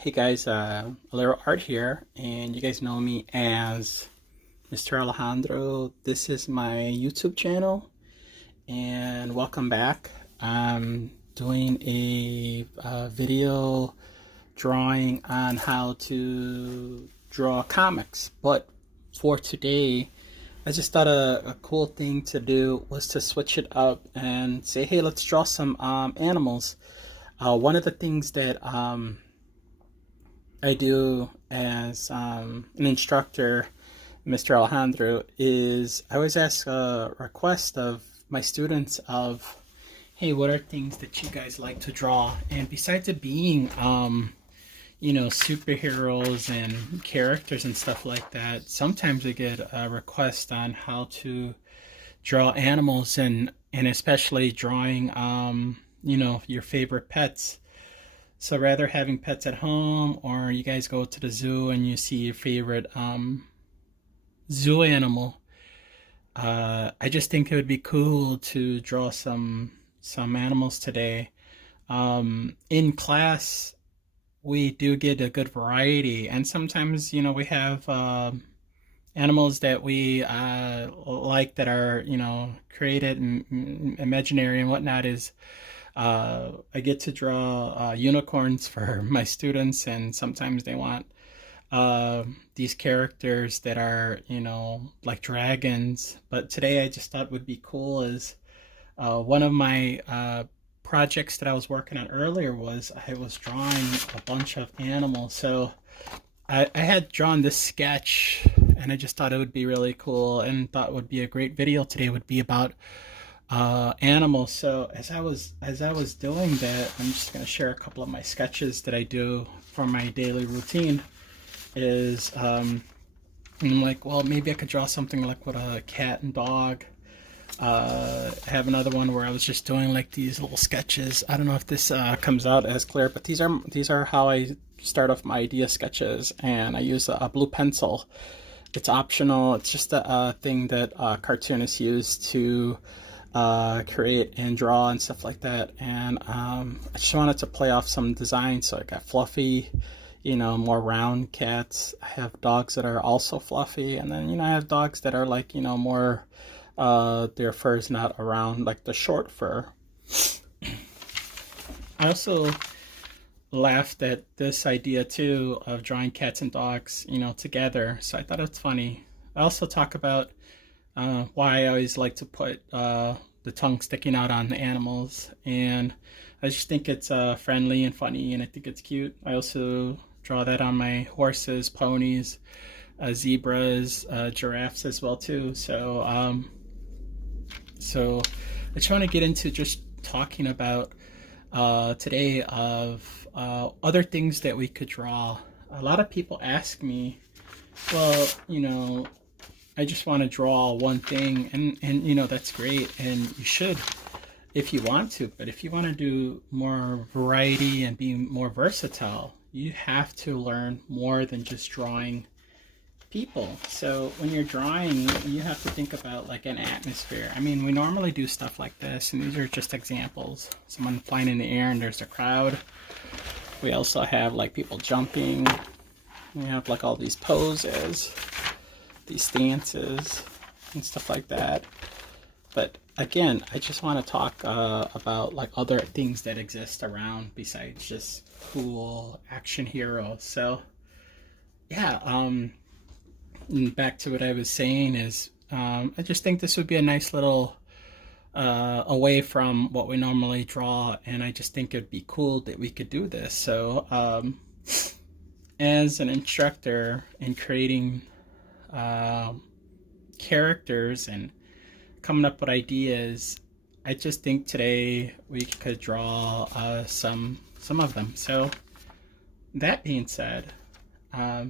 Hey guys, Alero Art here, and you guys know me as Mr. Alejandro. This is my YouTube channel, and welcome back. I'm doing a video drawing on how to draw comics, but for today, I just thought a cool thing to do was to switch it up and say, hey, let's draw some animals. One of the things that I do as an instructor, Mr. Alejandro, is I always ask a request of my students of, hey, what are things that you guys like to draw? And besides it being, superheroes and characters and stuff like that, sometimes I get a request on how to draw animals and especially drawing, your favorite pets. So rather having pets at home, or you guys go to the zoo and you see your favorite zoo animal, I just think it would be cool to draw some animals today. In class, we do get a good variety, and sometimes we have animals that we like that are created and imaginary and whatnot. Is I get to draw unicorns for my students, and sometimes they want these characters that are, like dragons. But today I just thought would be cool is one of my projects that I was working on earlier was I was drawing a bunch of animals. So I had drawn this sketch, and I just thought it would be really cool, and thought it would be a great video today would be about animals. So as I was doing that, I'm just going to share a couple of my sketches that I do for my daily routine. Is I'm like, well, maybe I could draw something like with a cat and dog. I have another one where I was just doing like these little sketches. I don't know if this comes out as clear, but these are how I start off my idea sketches, and I use a blue pencil. It's optional. It's just a thing that cartoonists use to create and draw and stuff like that. And I just wanted to play off some designs. So I got fluffy, more round cats. I have dogs that are also fluffy, and then I have dogs that are like more their fur is not around like the short fur. I also laughed at this idea too of drawing cats and dogs together, so I thought it's funny. I also talk about why I always like to put the tongue sticking out on the animals, and I just think it's friendly and funny, and I think it's cute. I also draw that on my horses, ponies, zebras, giraffes as well too. So I just want to get into just talking about today of other things that we could draw. A lot of people ask me, well, I just want to draw one thing, and that's great, and you should if you want to. But if you want to do more variety and be more versatile, you have to learn more than just drawing people. So when you're drawing, you have to think about like an atmosphere. I mean, we normally do stuff like this, and these are just examples. Someone flying in the air and there's a crowd. We also have like people jumping. We have like all these poses, these stances and stuff like that. But again, I just want to talk about like other things that exist around besides just cool action heroes. So yeah, back to what I was saying is I just think this would be a nice little away from what we normally draw, and I just think it'd be cool that we could do this. So as an instructor in creating characters and coming up with ideas, I just think today we could draw some of them. So that being said, I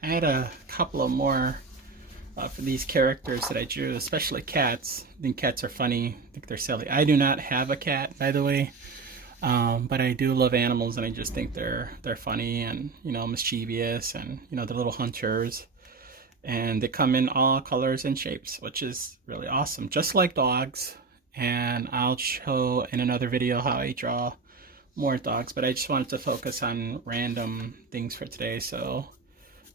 had a couple of more for these characters that I drew, especially cats. I think cats are funny. I think they're silly. I do not have a cat, by the way, but I do love animals, and I just think they're funny and mischievous, and they're little hunters. And they come in all colors and shapes, which is really awesome, just like dogs. And I'll show in another video how I draw more dogs, but I just wanted to focus on random things for today. So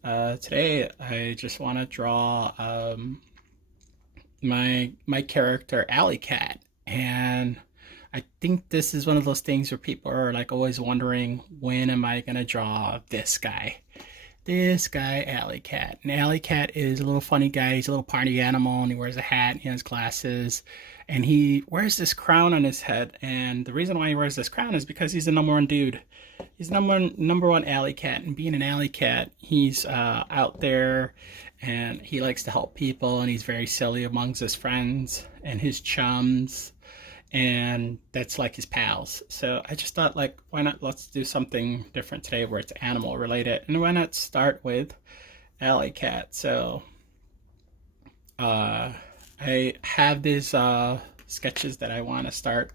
today I just want to draw my character Alleycat, and I think this is one of those things where people are like always wondering, when am I gonna draw this guy? This guy, Alleycat. And Alleycat is a little funny guy. He's a little party animal, and he wears a hat, and he has glasses, and he wears this crown on his head. And the reason why he wears this crown is because he's the number one dude. He's number one Alleycat, and being an Alleycat, he's out there, and he likes to help people, and he's very silly amongst his friends and his chums, and that's like his pals. So I just thought, like, why not, let's do something different today where it's animal related, and why not start with Alleycat. So I have these sketches that I want to start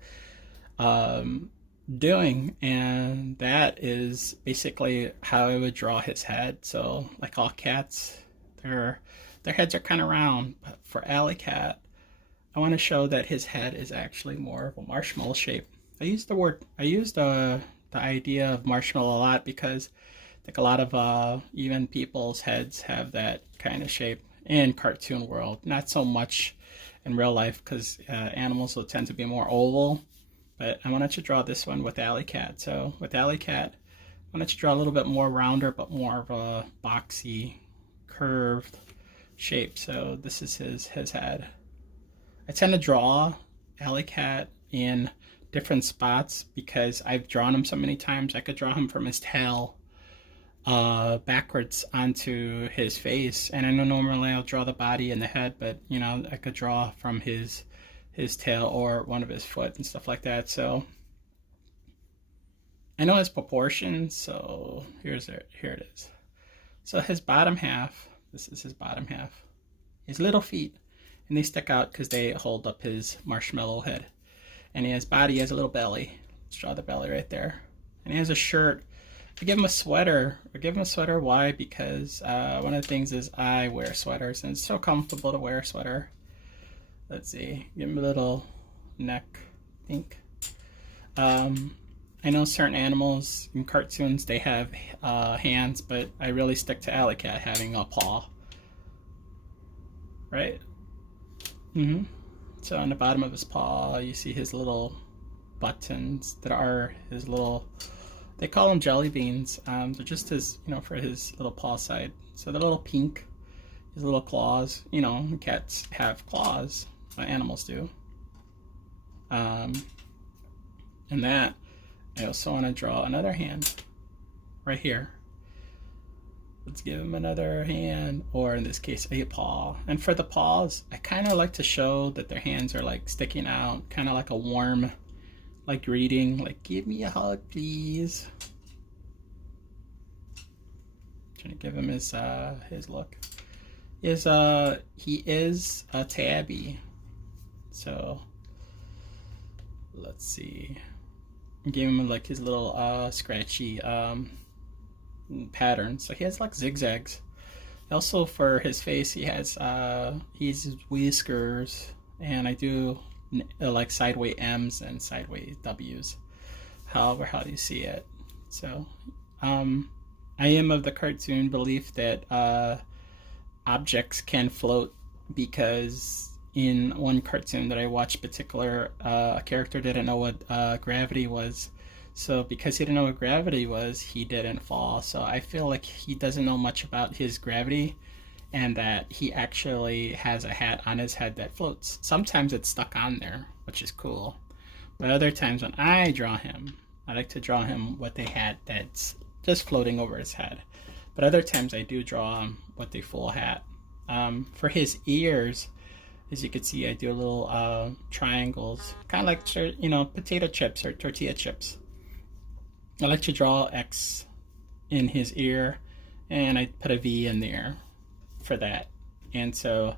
doing, and that is basically how I would draw his head. So like all cats, their heads are kind of round, but for Alleycat, I want to show that his head is actually more of a marshmallow shape. I used the idea of marshmallow a lot because I think a lot of even people's heads have that kind of shape in cartoon world. Not so much in real life because animals will tend to be more oval. But I wanted to draw this one with Alleycat. So with Alleycat, I wanted to draw a little bit more rounder, but more of a boxy, curved shape. So this is his head. I tend to draw Alleycat in different spots because I've drawn him so many times. I could draw him from his tail backwards onto his face, and I know normally I'll draw the body and the head, but you know, I could draw from his tail or one of his foot and stuff like that. So I know his proportions, so here it is. So his bottom half, this is his bottom half, his little feet, and they stick out because they hold up his marshmallow head. And his body has a little belly. Let's draw the belly right there. And he has a shirt. I give him a sweater. I give him a sweater. Why? Because one of the things is I wear sweaters, and it's so comfortable to wear a sweater. Let's see. Give him a little neck, I think. I know certain animals in cartoons, they have hands, but I really stick to Alleycat having a paw. Right? So on the bottom of his paw, you see his little buttons that are his little, they call them jelly beans. They're just his, you know, for his little paw side. So the little pink, his little claws, you know, cats have claws, animals do. And that, I also want to draw another hand right here. Let's give him another hand, or in this case, a paw. And for the paws, I kind of like to show that their hands are like sticking out, kind of like a warm, like greeting, like give me a hug, please. Trying to give him his look. He is a tabby. So let's see. I gave him like his little scratchy pattern. So he has like zigzags. Also for his face, he has his whiskers, and I do like sideway M's and sideway W's. However, how do you see it? So I am of the cartoon belief that objects can float, because in one cartoon that I watched particular, a character didn't know what gravity was. So because he didn't know what gravity was, he didn't fall. So I feel like he doesn't know much about his gravity, and that he actually has a hat on his head that floats. Sometimes it's stuck on there, which is cool. But other times when I draw him, I like to draw him with a hat that's just floating over his head. But other times I do draw him with a full hat. For his ears, as you can see, I do little triangles, kind of like, you know, potato chips or tortilla chips. I like to draw X in his ear, and I put a V in there for that. And so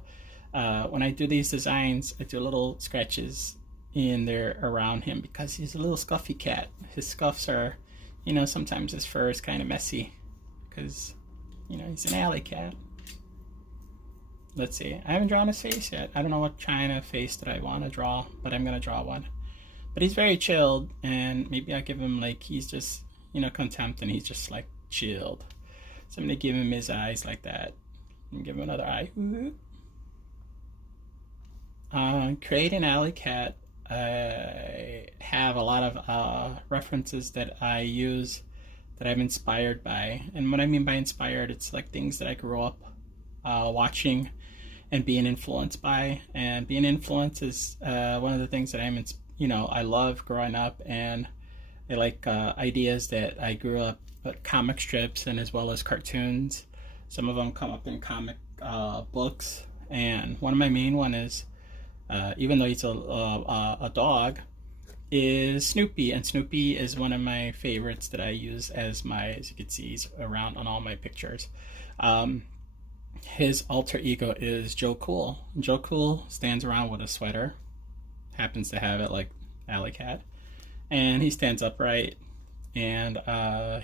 when I do these designs, I do little scratches in there around him, because he's a little scuffy cat. His scuffs are, you know, sometimes his fur is kind of messy because, you know, he's an Alleycat. Let's see, I haven't drawn his face yet. I don't know what kind of face that I want to draw, but I'm going to draw one. But he's very chilled, and maybe I give him like he's just contempt, and he's just like chilled. So I'm gonna give him his eyes like that, and give him another eye. Creating Alleycat, I have a lot of references that I use that I'm inspired by. And what I mean by inspired, it's like things that I grew up watching and being influenced by. And being influenced is one of the things that I love growing up, and I like ideas that I grew up with comic strips and as well as cartoons. Some of them come up in comic books, and one of my main one is, even though he's a dog, is Snoopy. And Snoopy is one of my favorites that I use as you can see, he's around on all my pictures. His alter ego is Joe Cool. Joe Cool stands around with a sweater, happens to have it like Alleycat, and he stands upright, and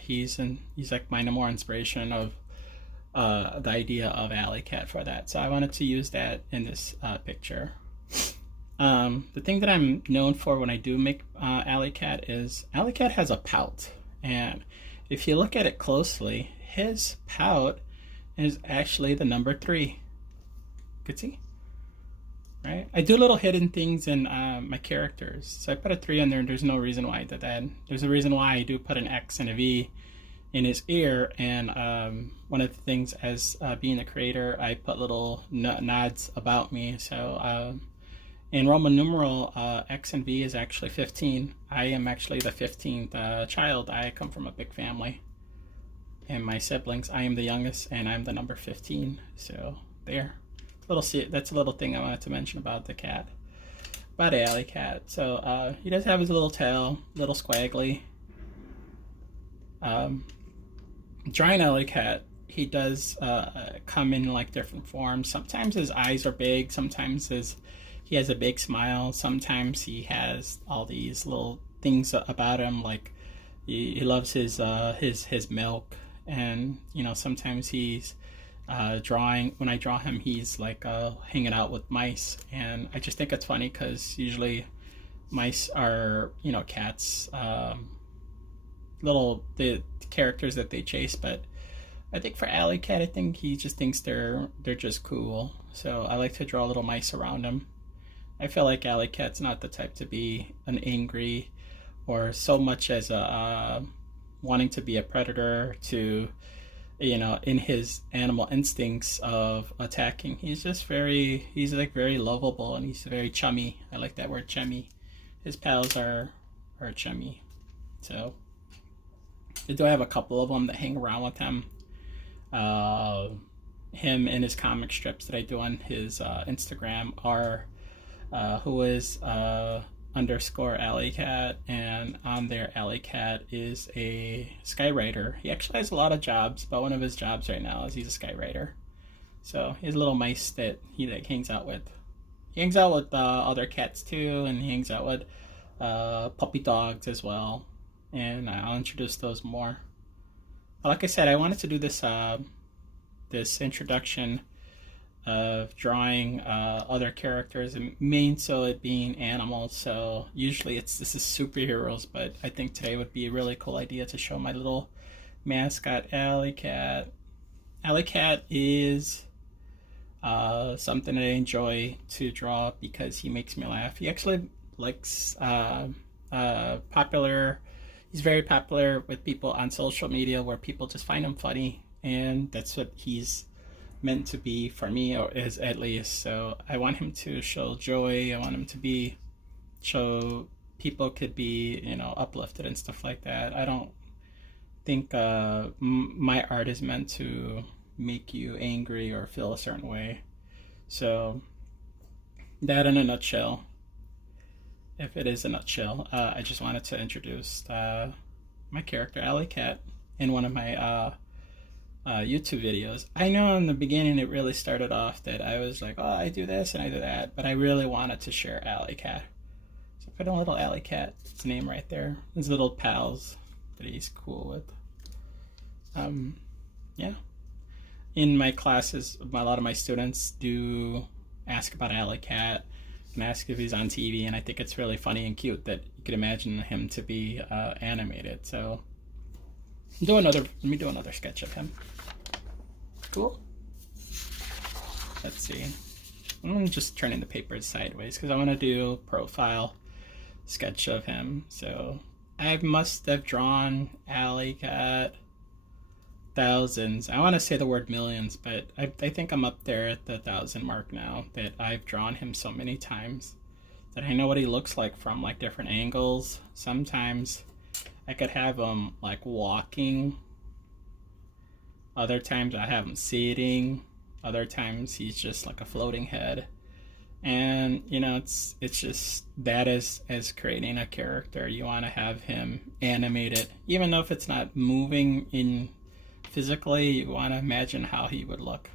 he's like my more inspiration of the idea of Alleycat for that. So I wanted to use that in this picture. The thing that I'm known for when I do make Alleycat is Alleycat has a pout, and if you look at it closely, his pout is actually the number 3. Could see, right? I do little hidden things in my characters, so I put a 3 on there, and there's no reason why I did that. There's a reason why I do put an X and a V in his ear, and one of the things as being a creator, I put little nods about me. So in Roman numeral, X and V is actually 15. I am actually the 15th child. I come from a big family, and my siblings, I am the youngest, and I'm the number 15. So there, that's a little thing I wanted to mention about the cat, about Alleycat. So he does have his little tail, little squiggly. Drawing Alleycat, he does come in like different forms. Sometimes his eyes are big, sometimes he has a big smile, sometimes he has all these little things about him, like he loves his milk, and sometimes he's when I draw him, he's like hanging out with mice, and I just think it's funny because usually mice are cats, the characters that they chase. But I think for Alleycat, I think he just thinks they're just cool, so I like to draw little mice around him. I feel like Alleycat's not the type to be an angry, or so much as a wanting to be a predator, to in his animal instincts of attacking. He's like very lovable, and he's very chummy. I like that word, chummy. His pals are chummy. So I do have a couple of them that hang around with him. Him and his comic strips that I do on his Instagram are who is underscore Alleycat, and on there Alleycat is a skywriter. He actually has a lot of jobs, but one of his jobs right now is he's a skywriter. So he has little mice that he hangs out with. He hangs out with other cats too, and he hangs out with puppy dogs as well, and I'll introduce those more. But like I said, I wanted to do this this introduction of drawing other characters, and main so it being animals. So usually this is superheroes, but I think today would be a really cool idea to show my little mascot Alleycat. Alleycat is something that I enjoy to draw because he makes me laugh. He actually likes he's very popular with people on social media, where people just find him funny, and that's what he's meant to be for me, or is at least. So I want him to show joy. I want him to show people could be uplifted and stuff like that. I don't think my art is meant to make you angry or feel a certain way. So that in a nutshell, if it is a nutshell, I just wanted to introduce my character Alleycat in one of my YouTube videos. I know in the beginning it really started off that I was like, oh, I do this and I do that, but I really wanted to share Alleycat. So I put a little Alleycat's name right there. His little pals that he's cool with. Yeah. In my classes, a lot of my students do ask about Alleycat. and ask if he's on TV, and I think it's really funny and cute that you could imagine him to be animated. So let me do another sketch of him. Cool. Let's see. I'm just turning the papers sideways because I want to do a profile sketch of him. So I must have drawn Alleycat thousands. I want to say the word millions, but I think I'm up there at the 1,000 mark now, that I've drawn him so many times that I know what he looks like from like different angles. Sometimes I could have him like walking. Other times I have him sitting. Other times he's just like a floating head. And you know, it's just that is as creating a character. You want to have him animated, even though if it's not moving in physically, you want to imagine how he would look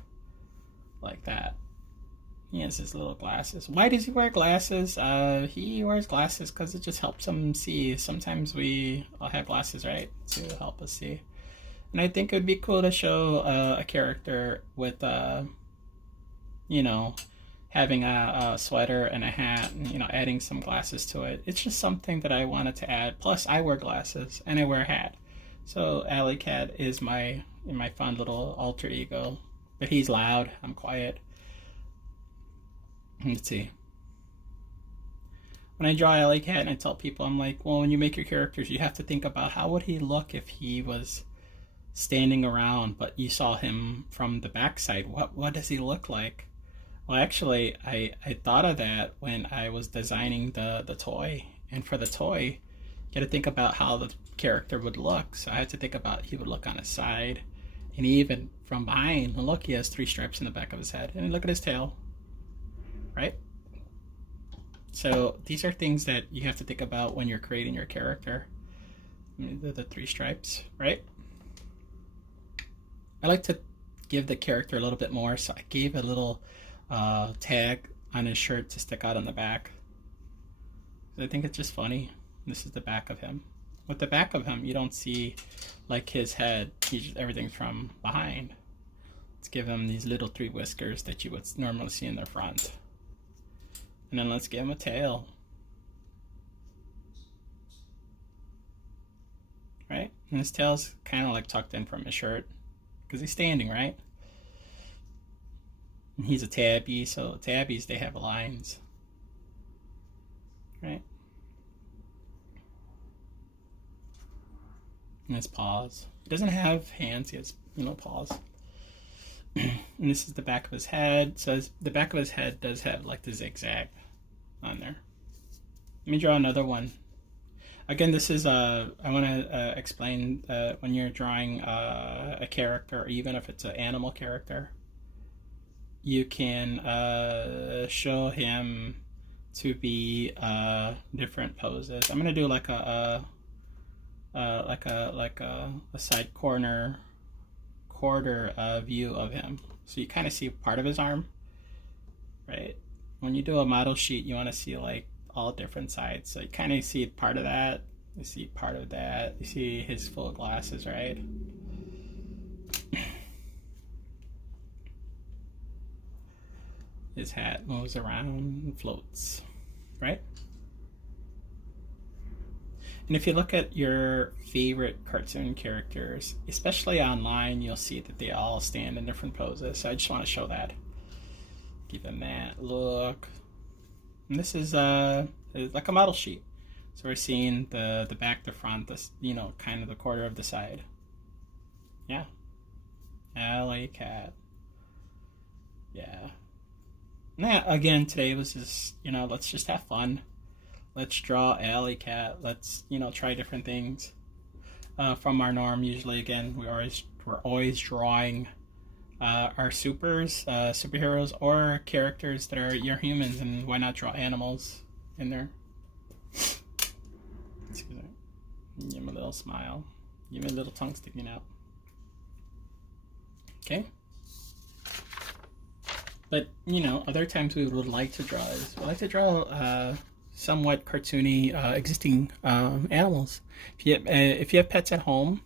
like that. He has his little glasses. Why does he wear glasses? He wears glasses because it just helps him see. Sometimes we all have glasses, right, to help us see. And I think it would be cool to show a character with, you know, having a sweater and a hat, and you know, adding some glasses to it. It's just something that I wanted to add. Plus, I wear glasses and I wear a hat, so Alleycat is my fun little alter ego. But he's loud. I'm quiet. Let's see. When I draw Alleycat, and I tell people, I'm like, well, when you make your characters, you have to think about how would he look if he was standing around, but you saw him from the backside. What does he look like? Well, actually, I thought of that when I was designing the toy. And for the toy, you got to think about how the character would look. So I had to think about he would look on his side, and even from behind. And look, he has 3 stripes in the back of his head. And look at his tail, right? So these are things that you have to think about when you're creating your character. The 3 stripes, right? I like to give the character a little bit more, so I gave a little tag on his shirt to stick out on the back. I think it's just funny. This is the back of him. With the back of him, you don't see like his head. Everything's from behind. Let's give him these little 3 whiskers that you would normally see in the front. And then let's give him a tail. Right? And his tail's kind of like tucked in from his shirt because he's standing, right? And he's a tabby, so tabbies, they have lines. Right? And his paws. He doesn't have hands, he has, paws. And this is the back of his head. So the back of his head does have like the zigzag on there. Let me draw another one. Again, this is I want to explain when you're drawing a character, or even if it's an animal character, you can show him to be different poses. I'm gonna do like a side quarter view of him, so you kind of see part of his arm, right? When you do a model sheet, you want to see like all different sides, so you kind of see part of that, you see part of that, you see his full glasses, right? His hat moves around and floats, right? And if you look at your favorite cartoon characters, especially online, you'll see that they all stand in different poses. So I just want to show that. Give them that look. And this is like a model sheet. So we're seeing the back, the front, this, kind of the quarter of the side. Yeah. Alleycat. Yeah. Now, again, today was just, let's just have fun. Let's draw Alleycat. Let's, try different things from our norm. Usually, again, we're always drawing our superheroes, or characters that are your humans, and why not draw animals in there? Excuse me. Give him a little smile. Give him a little tongue sticking out. Okay. But other times we would like to draw is we like to draw somewhat cartoony existing animals. If you have pets at home,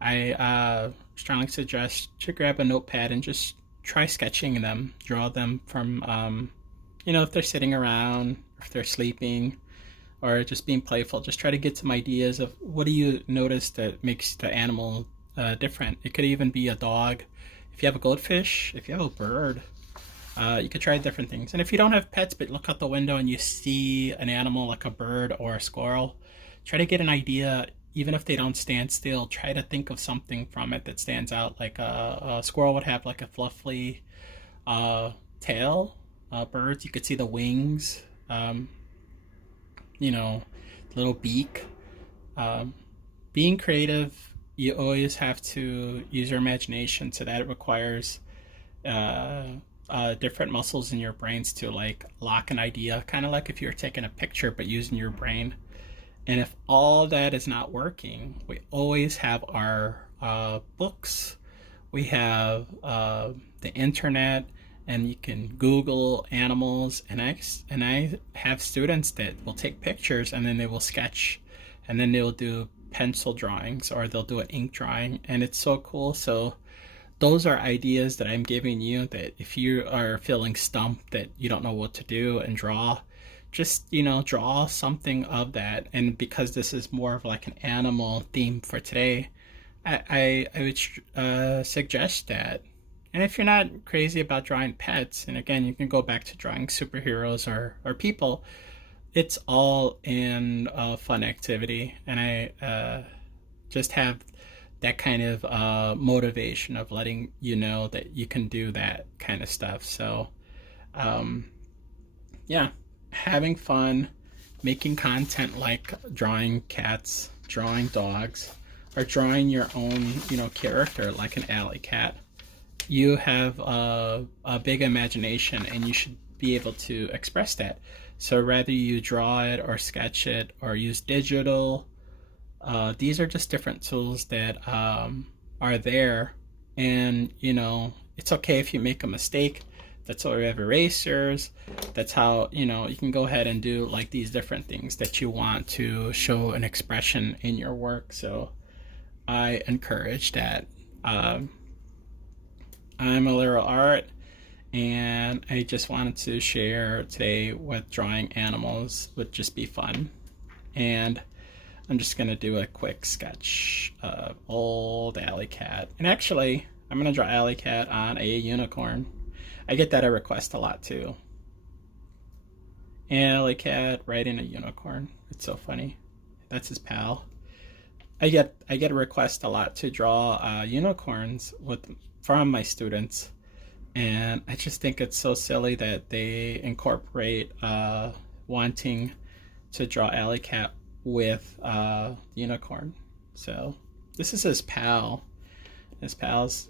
I strongly suggest to grab a notepad and just try sketching them, draw them from if they're sitting around, if they're sleeping, or just being playful. Just try to get some ideas of what do you notice that makes the animal different. It could even be a dog. If you have a goldfish, if you have a bird, you could try different things. And if you don't have pets, but look out the window and you see an animal like a bird or a squirrel, try to get an idea. Even if they don't stand still, try to think of something from it that stands out. Like a squirrel would have like a fluffy tail. Birds, you could see the wings. You know, little beak. Being creative, you always have to use your imagination, so that it requires different muscles in your brains to like lock an idea, kind of like if you're taking a picture but using your brain. And if all that is not working, we always have our books, we have the internet, and you can Google animals. And I have students that will take pictures and then they will sketch, and then they'll do pencil drawings or they'll do an ink drawing, and it's so cool. So those are ideas that I'm giving you, that if you are feeling stumped, that you don't know what to do and draw, just draw something of that. And because this is more of like an animal theme for today, I would suggest that. And if you're not crazy about drawing pets, and again, you can go back to drawing superheroes or people, it's all in a fun activity. And I just have that kind of motivation of letting you know that you can do that kind of stuff. So, yeah, having fun, making content like drawing cats, drawing dogs, or drawing your own, character like an Alleycat. You have a big imagination, and you should be able to express that. So whether you draw it or sketch it or use digital, these are just different tools that are there. And it's okay if you make a mistake. That's why we have erasers. That's how you can go ahead and do like these different things that you want to show an expression in your work. So I encourage that. I'm a Little Art, and I just wanted to share today what drawing animals would just be fun. And I'm just gonna do a quick sketch of old Alleycat. And actually, I'm gonna draw Alleycat on a unicorn. I get that a request a lot too. Alleycat riding a unicorn. It's so funny. That's his pal. I get a request a lot to draw unicorns from my students, and I just think it's so silly that they incorporate wanting to draw Alleycat with unicorn. So this is his pal. His pal's,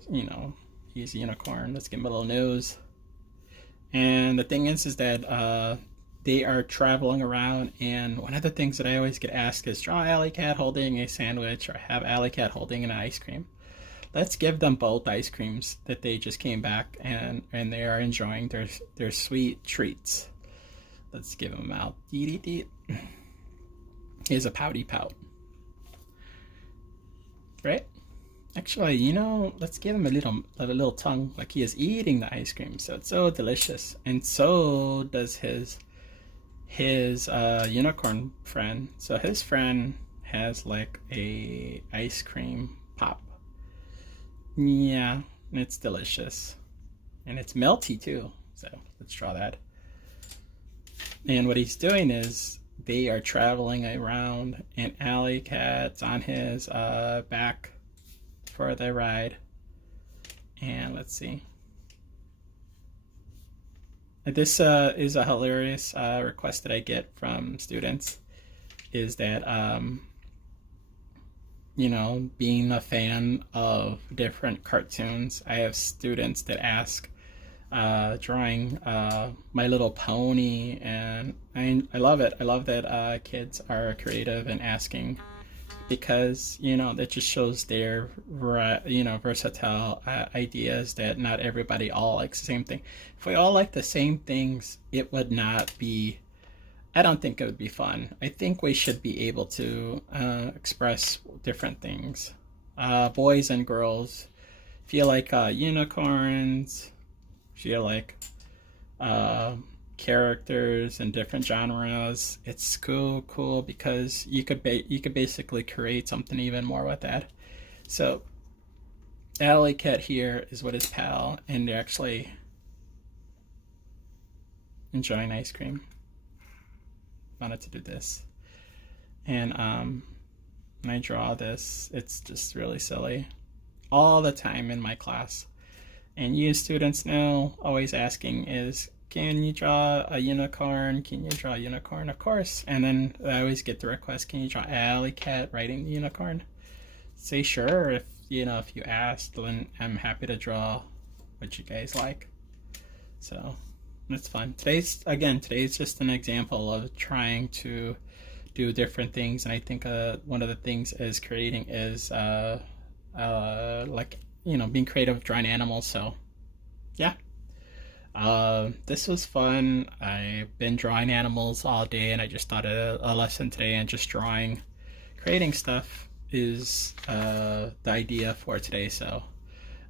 he's a unicorn. Let's give him a little nose. And the thing is that they are traveling around, and one of the things that I always get asked is draw Alleycat holding a sandwich or have Alleycat holding an ice cream. Let's give them both ice creams that they just came back and they are enjoying their sweet treats. Let's give them out. Here's a pouty pout. Right? Actually, let's give him a little tongue, like he is eating the ice cream. So it's so delicious, and so does his unicorn friend. So his friend has like a ice cream pop. Yeah, it's delicious, and it's melty too. So let's draw that. And what he's doing is they are traveling around, and Alleycat's on his back for the ride. And let's see. This is a hilarious request that I get from students, is that being a fan of different cartoons, I have students that ask drawing My Little Pony, and I love it. I love that kids are creative and asking, because that just shows their versatile ideas, that not everybody all likes the same thing. If we all like the same things, it would not be, I don't think it would be fun. I think we should be able to express different things. Boys and girls, if you like unicorns, if you like characters and different genres. It's cool because you could basically create something even more with that. So Alleycat here is with his pal, and they're actually enjoying ice cream. Wanted to do this, and when I draw this, it's just really silly all the time in my class. And you students know, always asking is, can you draw a unicorn? Can you draw a unicorn? Of course. And then I always get the request, can you draw Alleycat riding the unicorn? Say sure, if if you asked, then I'm happy to draw what you guys like. So it's fun. Today's just an example of trying to do different things, and I think one of the things is creating is like being creative, drawing animals. So yeah, this was fun. I've been drawing animals all day, and I just thought a lesson today, and just creating stuff is the idea for today. So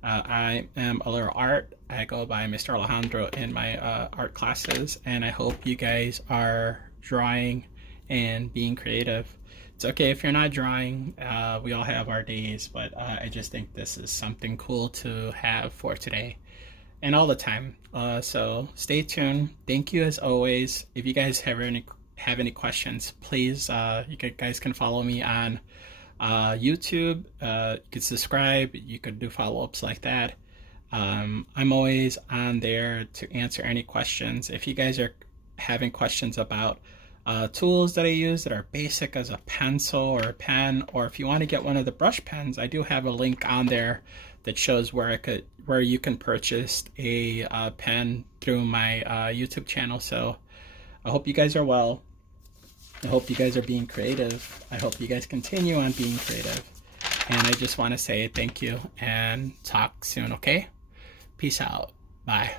I am a little art. I go by Mr. Alejandro in my art classes, and I hope you guys are drawing and being creative. It's okay if you're not drawing. We all have our days, but I just think this is something cool to have for today and all the time. So stay tuned. Thank you as always. If you guys have any questions, please you guys can follow me on YouTube. You could subscribe. You could do follow-ups like that. I'm always on there to answer any questions. If you guys are having questions about tools that I use that are basic as a pencil or a pen, or if you want to get one of the brush pens, I do have a link on there that shows where you can purchase a pen through my YouTube channel. So I hope you guys are well. I hope you guys are being creative. I hope you guys continue on being creative. And I just want to say thank you and talk soon, okay? Peace out. Bye.